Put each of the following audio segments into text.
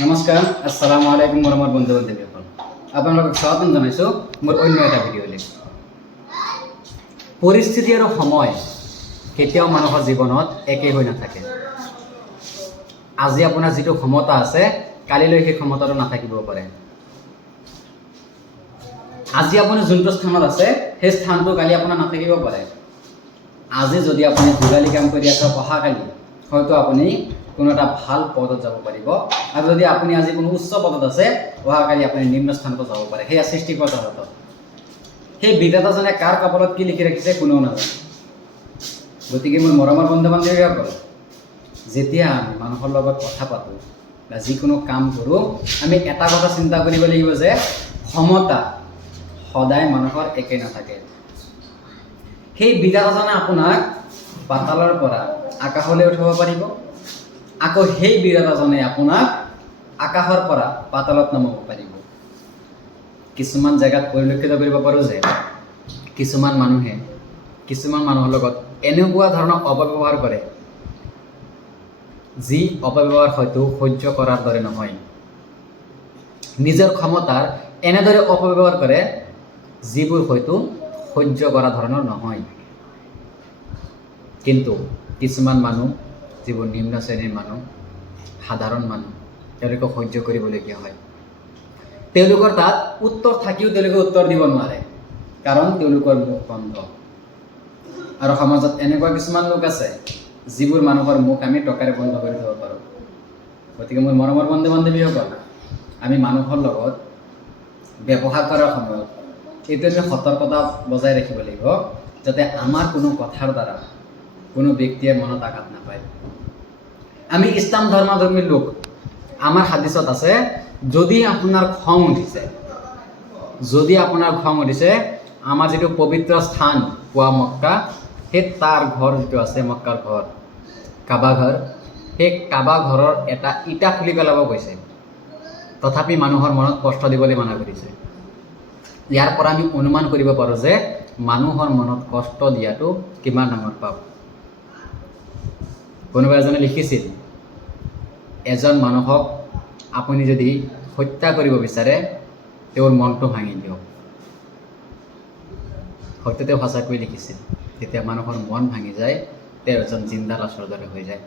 নমস্কাৰ, আসসালামু আলাইকুম মৰমৰ বন্ধু বান্ধৱীসকল। আপোনালোকক স্বাগতম জনাইছোঁ মোৰ অন্য এটা ভিডিঅ'লৈ। পৰিস্থিতি আৰু সময় কেতিয়াও মানুহৰ জীৱনত একেই হৈ নাথাকে। আজি আপোনাৰ যিটো ক্ষমতা আছে, কালিলৈ সেই ক্ষমতাটো নাথাকিব পাৰে। আজি আপুনি যোনটো স্থানত আছে, সেই স্থানটো কালি আপোনাৰ নাথাকিব পাৰে। আজি যদি আপুনি যোগালী কাম কৰি আছে, অহাকালি হয়তো আপুনি কোনো এটা ভাল পদত যাব পাৰিব, আৰু যদি আপুনি আজি কোনো উচ্চ পদত আছে, অহাকালি আপুনি নিম্ন স্থানতো যাব পাৰে। সেয়া সৃষ্টিকৰ্তাৰ হাতত। সেই বিধাতাজনে কাৰ কপালত কি লিখি ৰাখিছে কোনেও নাজানে। গতিকে মোৰ মৰমৰ বন্ধু বান্ধৱীসকল, যেতিয়া আমি মানুহৰ লগত কথা পাতোঁ বা যিকোনো কাম কৰোঁ, আমি এটা কথা চিন্তা কৰিব লাগিব যে ক্ষমতা সদায় মানুহৰ একে নাথাকে। সেই বিধাতাজনে আপোনাক পাতালৰ পৰা আকাশলৈ উঠাব পাৰিব, আকৌ সেই বিধাতাজনে আপোনাক আকাশৰ পৰা পাতালত নমাব পাৰিব। কিছুমান জেগাত পৰিলক্ষিত কৰিব পাৰোঁ যে কিছুমান মানুহে কিছুমান মানুহৰ লগত এনেকুৱা ধৰণৰ অপব্যৱহাৰ কৰে, যি অপব্যৱহাৰ হয়তো সহ্য কৰাৰ দৰে নহয়। নিজৰ ক্ষমতাৰ এনেদৰে অপব্যৱহাৰ কৰে যিবোৰ হয়তো সহ্য কৰা ধৰণৰ নহয়। কিন্তু কিছুমান মানুহ, যিবোৰ নিম্ন শ্ৰেণীৰ মানুহ, সাধাৰণ মানুহ, তেওঁলোকে সহ্য কৰিবলগীয়া হয়। তেওঁলোকৰ তাত উত্তৰ থাকিও তেওঁলোকে উত্তৰ দিব নোৱাৰে, কাৰণ তেওঁলোকৰ মুখ বন্ধ। আৰু সমাজত এনেকুৱা কিছুমান লোক আছে যিবোৰ মানুহৰ মুখ আমি টকাৰে বন্ধ কৰি থ'ব পাৰোঁ। গতিকে মোৰ মৰমৰ বন্ধু বান্ধৱীসকল, আমি মানুহৰ লগত ব্যৱহাৰ কৰাৰ সময়ত এইটো আমি সতৰ্কতা বজাই ৰাখিব লাগিব, যাতে আমাৰ কোনো কথাৰ দ্বাৰা কোনো ব্যক্তিয়ে মনত আঘাত নাপায়। আমি ইছলাম ধৰ্মাৱলম্বী লোক, আমাৰ হাদিছত আছে, যদি আপোনাৰ খং উঠিছে, আমাৰ যিটো পবিত্ৰ স্থান পোৱা মক্কা, সেই তাৰ ঘৰ যিটো আছে, মক্কাৰ ঘৰ, কাবা ঘৰ, সেই কাবা ঘৰৰ এটা ইটা খুলি পেলাব কৈছে, তথাপি মানুহৰ মনত কষ্ট দিবলৈ মানা কৰিছে। ইয়াৰ পৰা আমি অনুমান কৰিব পাৰোঁ যে মানুহৰ মনত কষ্ট দিয়াটো কিমান ডাঙৰ পাপ। কোনোবা এজনে লিখিছিল, এজন মানুহক আপুনি যদি হত্যা কৰিব বিচাৰে, তেওঁৰ মনটো ভাঙি দিয়ক। হয়তো তেওঁ সঁচাকৈ লিখিছিল। তেতিয়া মানুহৰ মন ভাঙি যায়, তেওঁ এজন জিন্দা লাছৰ দৰে হৈ যায়।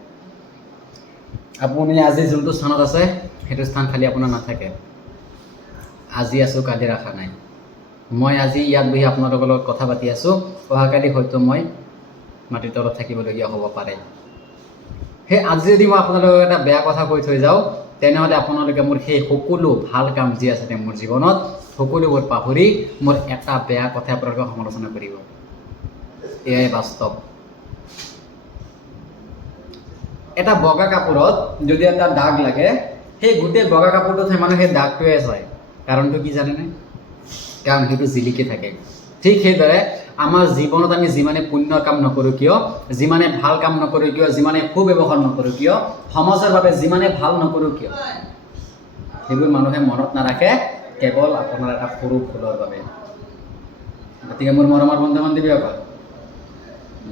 আপুনি আজি যোনটো স্থানত আছে, সেইটো স্থান খালি আপোনাৰ নাথাকে। আজি আছোঁ, কালিৰ আশা নাই। মই আজি ইয়াত বহি আপোনালোকৰ লগত কথা পাতি আছোঁ, অহাকালি হয়তো মই মাটিৰ তলত থাকিবলগীয়া হ'ব পাৰে। সেই আজি যদি মই আপোনালোকক এটা বেয়া কথা কৈ থৈ যাওঁ, তেনেহ'লে আপোনালোকে মোৰ সেই সকলো ভাল কাম যি আছে মোৰ জীৱনত, সকলোবোৰ পাহৰি মোৰ এটা বেয়া কথা আপোনালোকে সমালোচনা কৰিব। এয়াই বাস্তৱ। এটা বগা কাপোৰত যদি এটা দাগ লাগে, সেই গোটেই বগা কাপোৰটোত মানুহে সেই দাগটোৱে চায়। কাৰণটো কি জানেনে? কাৰণ সেইটো জিলিকি থাকে। ঠিক সেইদৰে আমাৰ জীৱনত আমি যিমানে পুণ্যৰ কাম নকৰোঁ কিয়, যিমানে ভাল কাম নকৰোঁ কিয়, যিমানে সুব্যৱহাৰ নকৰোঁ কিয়, সমাজৰ বাবে যিমানে ভাল নকৰোঁ কিয়, সেইবোৰ মানুহে মনত নাৰাখে, কেৱল আপোনাৰ এটা সৰু ভুলৰ বাবে। গতিকে মোৰ মৰমৰ বন্ধু বান্ধৱীসকল,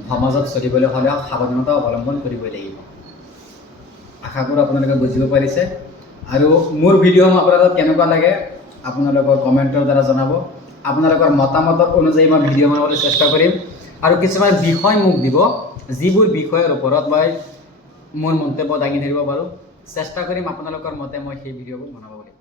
সমাজত চলিবলৈ হ'লে সাৱধানতা অৱলম্বন কৰিবই লাগিব। আশা কৰোঁ আপোনালোকে বুজিব পাৰিছে। আৰু মোৰ ভিডিঅ'সমূহ আপোনালোকক কেনেকুৱা লাগে আপোনালোকৰ কমেণ্টৰ দ্বাৰা জনাব। আপোনালোকৰ মতামতৰ অনুযায়ী মই ভিডিঅ' বনাবলৈ চেষ্টা কৰিম, আৰু কিছুমান বিষয় মোক দিব, যিবোৰ বিষয়ৰ ওপৰত মই মোৰ মন্তব্য দাঙি ধৰিব পাৰোঁ। চেষ্টা কৰিম আপোনালোকৰ মতে মই সেই ভিডিঅ'বোৰ বনাব বুলি।